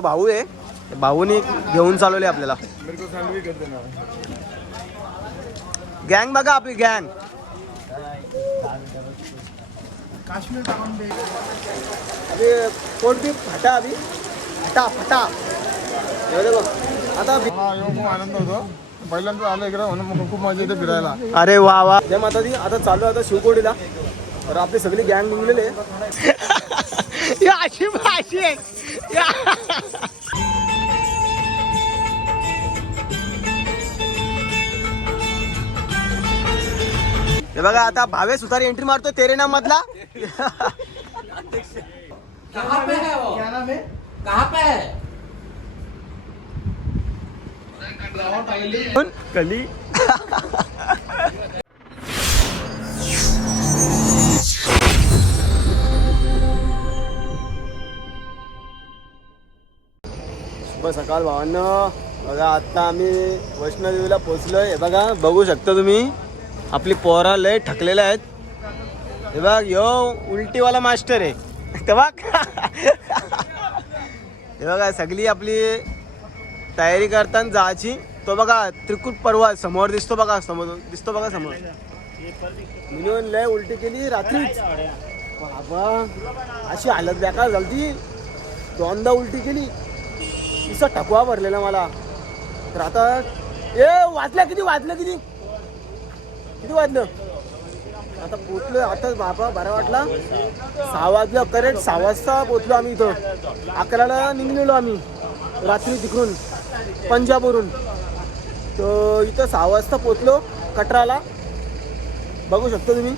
भाऊ आहे, भाऊनी घेऊन चालवले आपल्याला. गँग बघा आपली गँग. काश्मीर अभी पोट भी फटा, अभी फटा फटा. आता खूप आनंद होतो. पहिल्यांदा आलं इकडे म्हणून मग खूप मजा येते फिरायला. अरे वा वा. जय माता दी. आता चालू आता शिवकोडीला. तर आपली सगळी गँग निघलेले. अशी भाषी आहे. हे बघा आता भावे सुतारी एंट्री मारतो तेरे नाम मधला. कहाँ पे है वो? क्या नाम है? कहाँ पे है? कली. शुभ सकाळ भावांनो. बघा आता आम्ही वैष्णोदेवीला पोहोचलोय. हे बघा बघू शकता तुम्ही आपली पोरा लय ठकलेल्या आहेत. हे बघ यो उलटीवाला मास्टर आहे. ते बघ हे बघा सगळी आपली तयारी करताना जायची. तो बघा त्रिकूट पर्वत समोर दिसतो बघा. समोर दिसतो बघा समोर. मिनिमम लय उलटी केली रात्रीच. बाबा अशी हालत बेकार झाली. दोनदा उलटी केली. तिचा टकवा भरलेला मला. तर आता वाजल्या किती वाजलं आता पोचलो. आता बाबा 12 वाजला. 6 वाजलं करेक्ट. 6 वाजता पोचलो आम्ही इथं. 11ला निघलेलो आम्ही रात्री तिकडून पंजाबवरून. तर इथं 6 वाजता पोचलो कटराला. बघू शकता तुम्ही.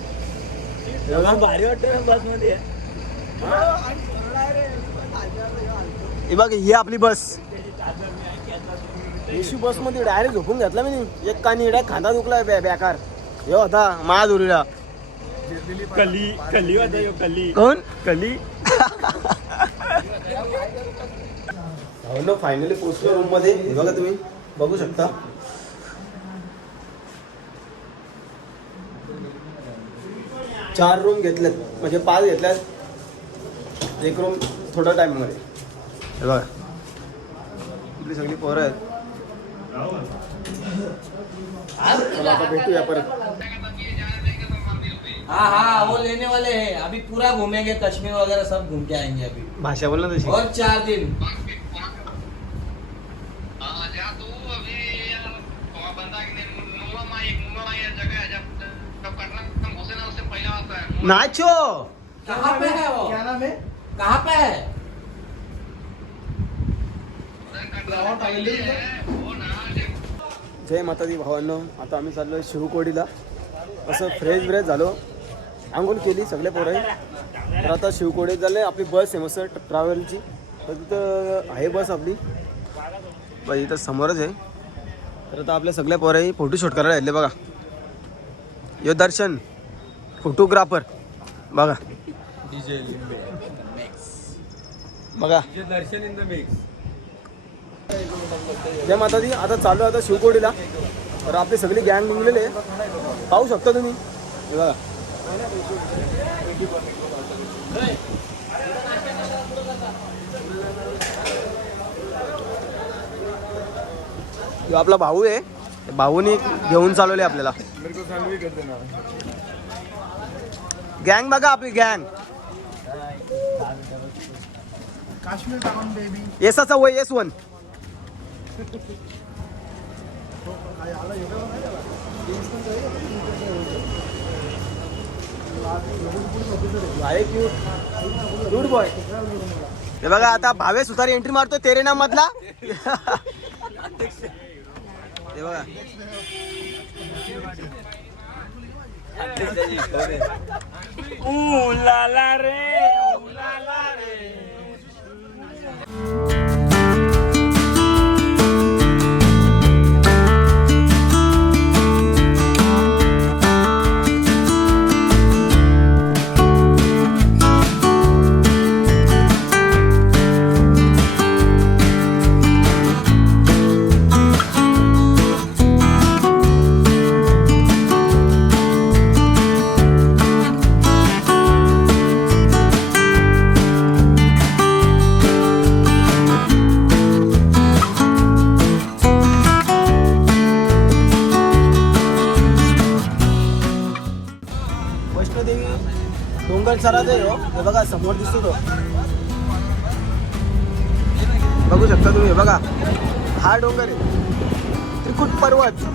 भारी वाटतं बसमध्ये. हे बघ ही आपली बस. एसी बसमध्ये डायरेक्ट झोपून घेतला मी. एक कानी इडा खांदा दुखला बेकार. हे होता महादुरीला. कली होता यो. कली कोण? कली. फायनली पोचलो रूम मध्ये. हे बघा तुम्ही बघू शकता. चार रूम घेतलेत म्हणजे 5 घेतल्यात. एक रूम थोडा टाइम मध्ये. हे बघा आपली सगळी पोरं आहेत. चला आता भेटूया परत. हाँ हाँ वो लेने वाले हैं. अभी पूरा घूमेंगे कश्मीर वगैरह सब घूम के आएंगे. अभी भाषा बोल ना तशी. और 4 दिन. नाचो. कहाँ पे है वो? क्या नाम है? कहाँ पे है? जय माता दी भावांनो. आता आम्ही चाललोय शिवकोडीला. असं फ्रेश झालो. आंघोळ केली सगळे पोरं. तर आता शिवकोडीत झाले. आपली बस आहे मस्त ट्रॅव्हलची. तर तिथं आहे बस आपली. बस इथं समोरच आहे. तर आता आपल्या सगळ्या पोरंही फोटोशूट करायला येतले बघा. यो दर्शन फोटोग्राफर बघा. बघा दर्शन इन द मिक्स. जय माता दी. आता चालू आता शिवकोडीला. तर आपली सगळी गँग निघलेली आहे. पाहू शकता तुम्ही. हे बघा आपला भाऊ आहे. भाऊनी घेऊन चालवले आपल्याला. गँग बघा आपली गँग. काश्मीर येसाचा वय S1. Good boy. हे बघा आता भावे सुतारी एंट्री मारतो तेरे नाम मधला. हे बघा ला रे. सराचा आहे हो. हे बघा समोर दिसतो तो, बघू शकता तुम्ही. हे बघा हा डोंगर आहे, त्रिकुट पर्वत.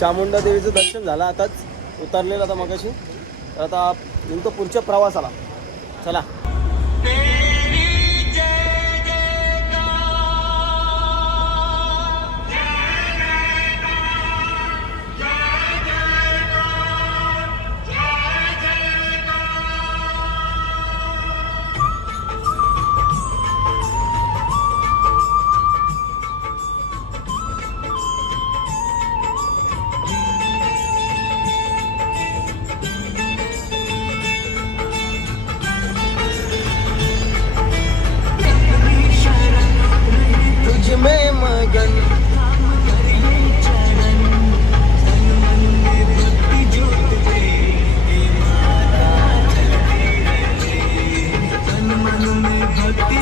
चामुंडा देवीचं दर्शन झालं आताच, उतरलेलं आता मगाशी. तर आता नेमकं पुढच्या प्रवासाला चला. में मगन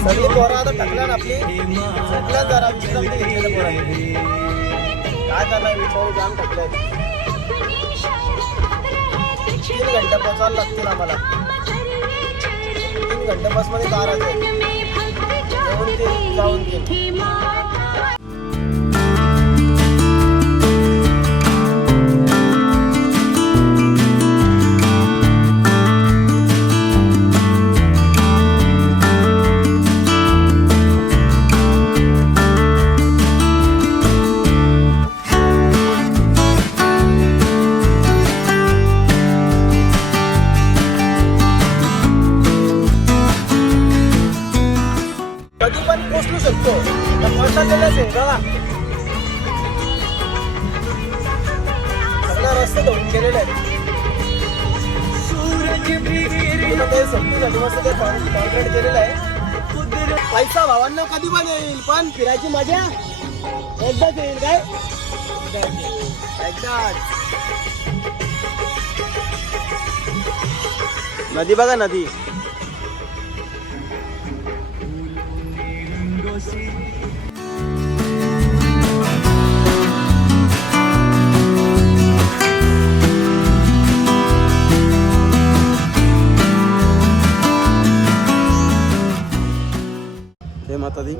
सगळी पोरं आता टकल्या ना आपली झोपल्या जरा विश्रांती घेतलेल्या पोरांनी. काय करणार विचारू जाम टकल्या. 3 घंटे पोचायला लागतील आम्हाला. 3 घंटे बसमध्ये बारायचं येऊन ते जाऊन ते. कधी पण पोचलू शकतो. बघा सगळा रस्ते धुवून गेलेले आहेत. मस्त ते कॉन्क्रीट केलेलं आहे. पैसा भावांना कधी पण येईल, पण फिरायची मजा एकदाच येईल. काय एकदाच. नदी बघा नदी. हे माता दी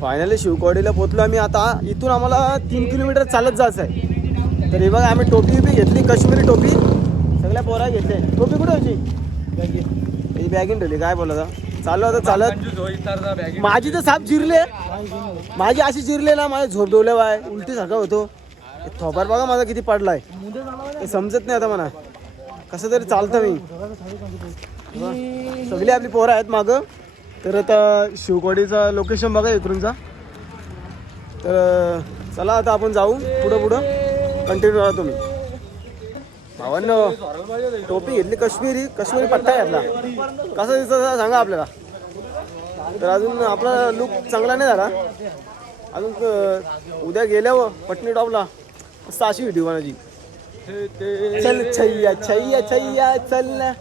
फायनली शिवकवाडीला पोहोचलो आम्ही. आता इथून आम्हाला 3 किलोमीटर चालत जायचं आहे. तर हे बघा आम्ही टोपी बी घेतली, काश्मीरी टोपी. सगळ्या पोरा घेतले. टोपी कुठे होती? ही बॅगीन ठेवली. काय बोलत चालू आता चालत. माझी तर साप जिरले, माझी अशी जिरले ना, माझ्या झोप डोल्या बाय उलटी सारखा होतो. थोपार बघा माझा किती पडलाय, ते समजत नाही आता मला. कसं तरी चालतं मी. सगळी आपली पोरं आहेत मागं. तर आता शिवकवाडीचा लोकेशन बघा इकडूनचा. तर चला आता आपण जाऊ पुढं कंटिन्यू राहा तुम्ही. भावांनो टोपी घेतली, काश्मीरी पट्टा घेतला. कसा दिसतं सांगा आपल्याला. तर अजून आपला लुक चांगला नाही झाला अजून. उद्या गेल्यावर पटनी टॉपला मस्त अशी व्हिडिओ बनायची. चल छैया छैया छैया चल ना.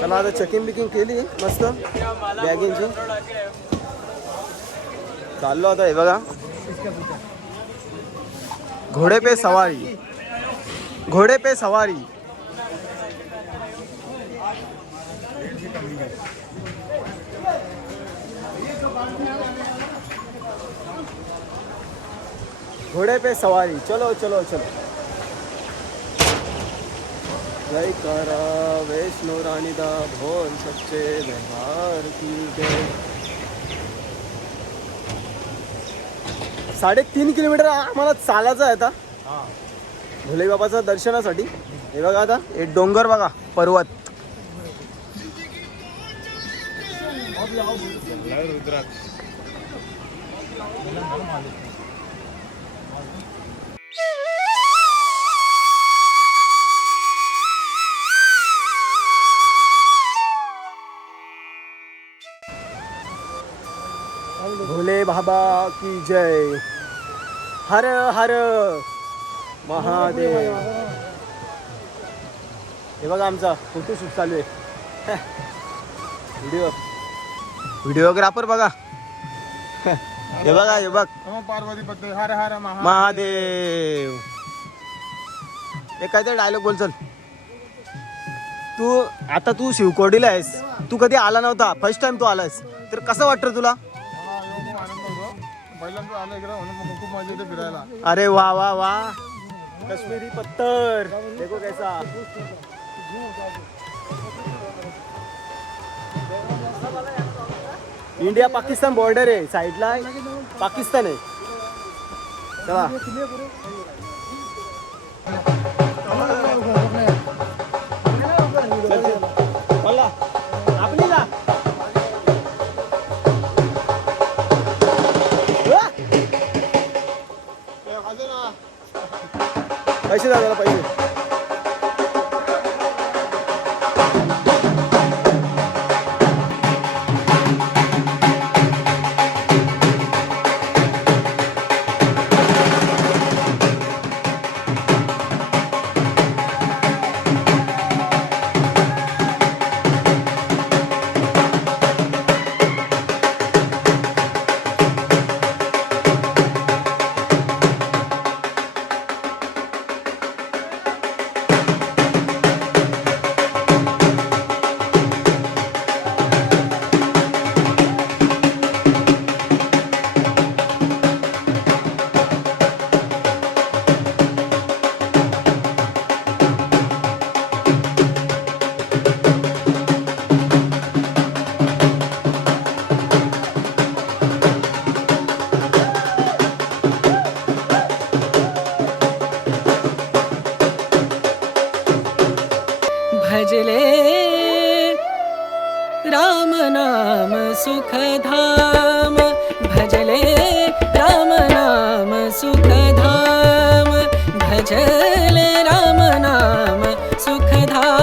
चला आता चेकिंग बिकिंग केली मस्त बॅगींची. चाललो आता. हे बघा घोडे पे सवारी, घोडे पे सवारी. घोड़े पे सवारी. चलो चलो चलो. जय करा वैष्णो रानी दा भोल सच्चे व्यवहार की जय. 3.5 किलोमीटर आम्हाला चालायचं आहे आता भोले बाबाच्या दर्शनासाठी. हे बघा आता एक डोंगर बघा, पर्वत. भोले बाबा की जय. हर हर महादेव. हे बघा आमचा फोटोशूट चालू आहे. व्हिडिओग्राफर बघा. हे बघा हे बघ. पार्वती पत्ते हर हर महादेव. हे काहीतरी डायलॉग बोल चल. तू शिवकोडीला आहेस. तू कधी आला नव्हता, फर्स्ट टाइम तू आलास, तर कसं वाटतं तुला? खूप आनंद होतो. पहिल्यांदा आलं इकडे म्हणून मग खूप मजा येते फिरायला. अरे वा वा वा. कश्मीरी पत्थर देखो कैसा. इंडिया पाकिस्तान बॉर्डर आहे. साईडला पाकिस्तान आहे. चला बोला आपली जा. पैसे दादा पैसे. भजले राम नाम सुखधाम. भजले राम नाम सुखधाम. भजले राम नाम सुखधाम.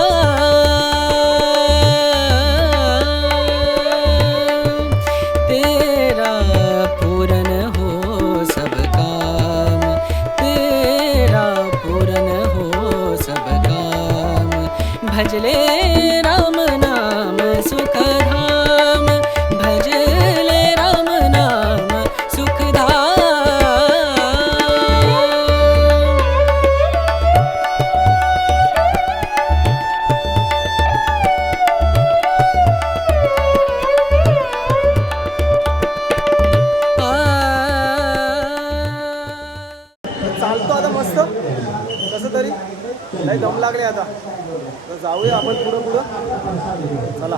तेरा पूरन हो सब काम. तेरा पूरन हो सब काम. भजले राम नाम सुखधाम. भजले राम नाम सुखधाम. चालतो आता मस्त कसं तरी. नाही दम लागले आता, तर जाऊया आपण पुढं पुढं. चला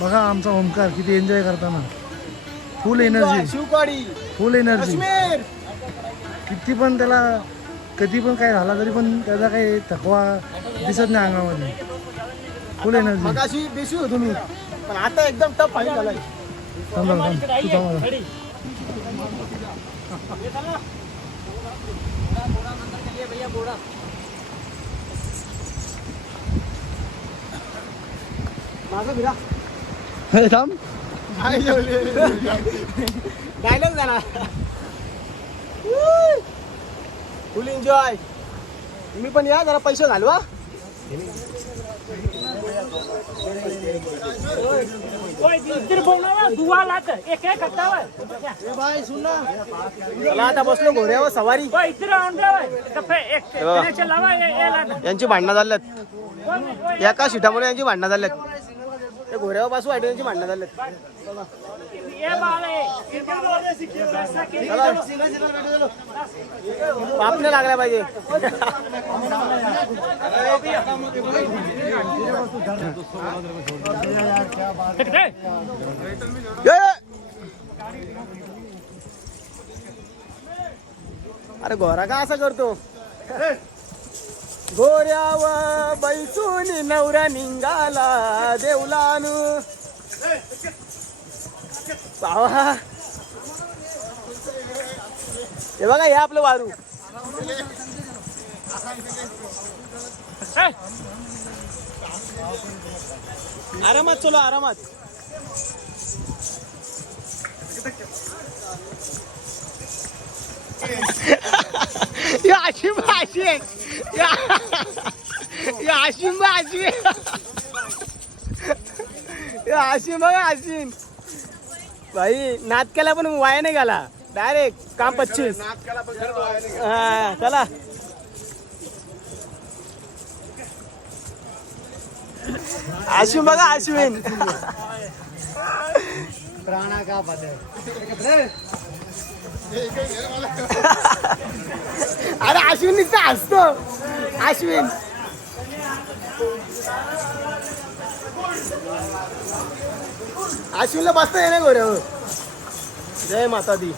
बघा आमचा ओमकार किती एन्जॉय करताना. Full energy, Shivakwadi full energy. Kashmir. किती पण त्याला कधी पण काय झाला तरी पण त्याचा काही थकवा दिसत नाही अंगामध्ये. फुल एनर्जी. मग अशी बेशी होतो मी, पण आता एकदम टफ फाईट झालाय. माझं बिरा थांब. डायलॉग झाला. फुल एन्जॉय. तुम्ही पण या, जरा पैसे घालवा. चला आता बसलो घोड्यावर सवारी. यांची भांडणं झाल्यात, एका शिटामुळे यांची भांडणं झाल्यात. ते घोड्यावर बसू वाटत यांची भांडणं झाल्यात. पापने लागला पाहिजे. अरे घोरा का असा करतो. गोऱ्यावर बैसून नवरा निघाला देवलानू. बाबा हे बघा, हे आपलं वारू. आरामात चलो, आरामात. आशिम भाजी आहे, आशिम भाजी. आशिम बघा, आशिम भाई नाद केला पण वाया नाही गेला. डायरेक्ट काम 25. हा चला. आशिम बघा, आश्विन. प्राणा का अरे अश्विन नुसतं हसतो. अश्विन अश्विनला बसता येणार गोऱ्यावर. जय माता दी.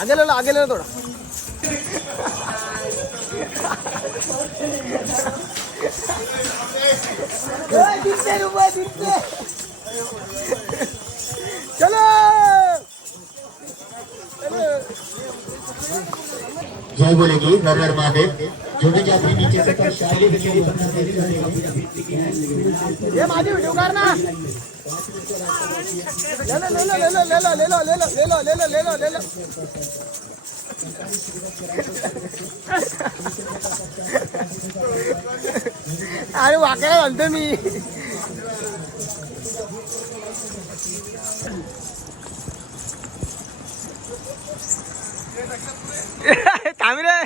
आगे थोडा. चलो जय बोलेगी हर हर महादेव. जो भी यात्री नीचे से शायरी ये माझी वीडियो कर ना. ले लो. अरे वाकायला घालतो मी. थांब रे.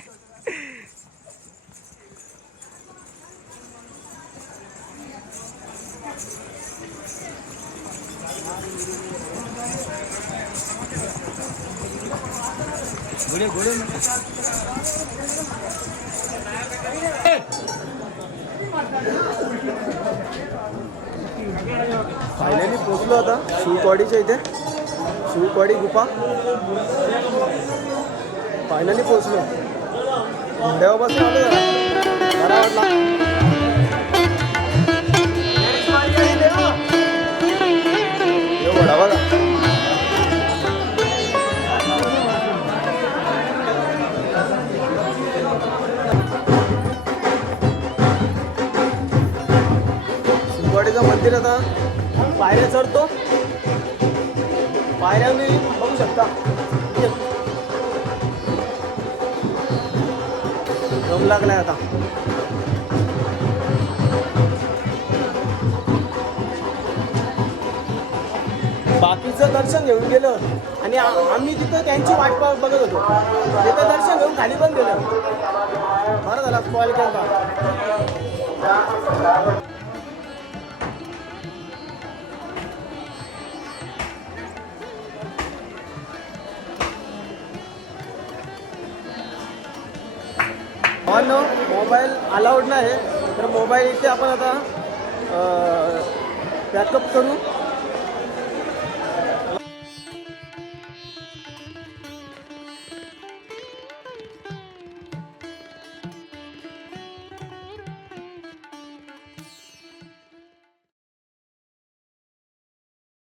फायनली पोचलो आता शिवकवाडीच्या इथे. शिवकवाडी गुफा फायनली पोचलो. घोड्यावर बसून आलो. बरा वाटला. घोडा बघा. शिवकवाडीचं मंदिर आता पायऱ्या चढतो. पायऱ्याने बघू शकता. दम लागलाय आता. बाकीचं दर्शन घेऊन गेलं आणि आम्ही तिथं त्यांची वाट बघत होतो. तिथं दर्शन घेऊन खाली पण गेलं. बरं झाला कॉल केला. मोबाईल अलाउड नाही, तर मोबाईल इथे आपण आता बॅकअप करू.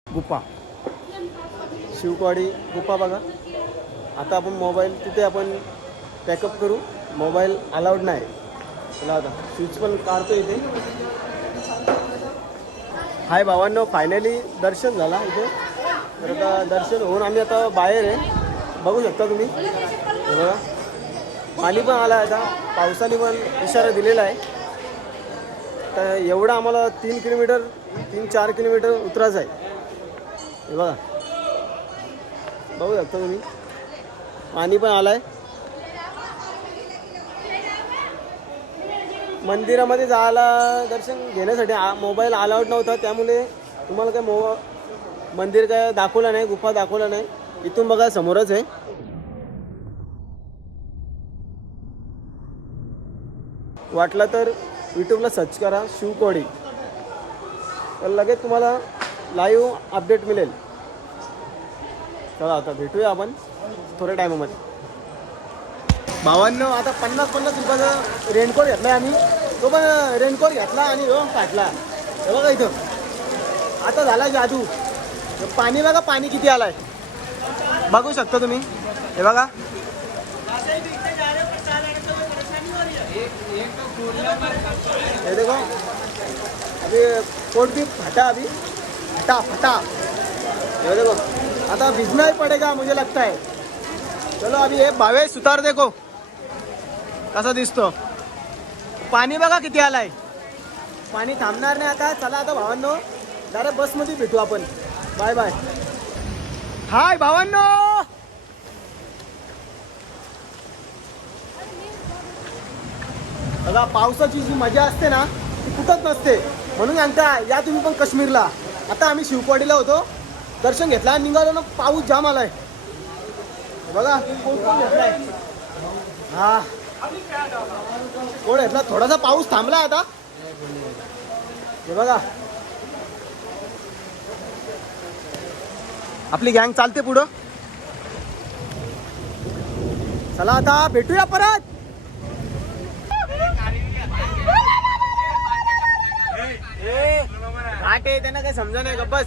गुफा, शिवकवाडी गुफा बघा. आता आपण मोबाईल तिथे आपण पॅकअप करू. मोबाईल अलाउड नाही. चला आता स्विच पण काढतो इथे. हाय भावांनो, फायनली दर्शन झाला इथे. तर आता दर्शन होऊन आम्ही आता बाहेर आहे, बघू शकता तुम्ही. हे बघा पाणी पण आलं आहे, आता पावसाने पण इशारा दिलेला आहे. तर एवढं आम्हाला 3-4 किलोमीटर उतरायचं आहे. हे बघा, बघू शकता तुम्ही, पाणी पण आलं आहे. मंदिरामध्ये जायला दर्शन घेण्यासाठी मोबाईल अलाउड नव्हता, त्यामुळे तुम्हाला काय मंदिर काय दाखवलं नाही, गुफा दाखवलं नाही. इथून बघा समोरच आहे. वाटलं तर यूट्यूबला सर्च करा शिवकवाडी, तर लगेच तुम्हाला लाईव्ह अपडेट मिळेल. चला आता भेटूया आपण थोड्या टायमामध्ये. भावांनो, आता 50-50 रुपयाचा रेनकोट घेतला आहे आम्ही. तो पण रेनकोट घेतला आणि काढला. हे बघा इथं आता झाला जादू. पाणी बघा, पाणी किती आलाय बघू शकता तुम्ही. हे बघा, ये देखो अभी कोट भी फटा, अभी फटा. ये देखो आता भिजना ही पड़ेगा मुझे लगता है. चलो अभी हे भावे सुतार देखो कसा दिसतो. पाणी बघा किती आलाय. पाणी थांबणार नाही आता. चला आता भावांनो, डायरेक्ट बसमध्ये भेटू आपण. Bye bye. हाय भावांनो, बघा पावसाची जी मजा असते ना ती कुठंच नसते. म्हणून सांगता या तुम्ही पण काश्मीरला. आता आम्ही शिवकवाडीला होतो, दर्शन घेतला, निघालो ना, पाऊस जाम आलाय. बघा कोण घेतलाय. हा कोण घेतला. थोडासा पाऊस थांबला आता. हे बघा आपली गँग चालते पुढं. चला आता भेटूया परत. घाट आहे त्यांना काही समजा नाही. गप्पस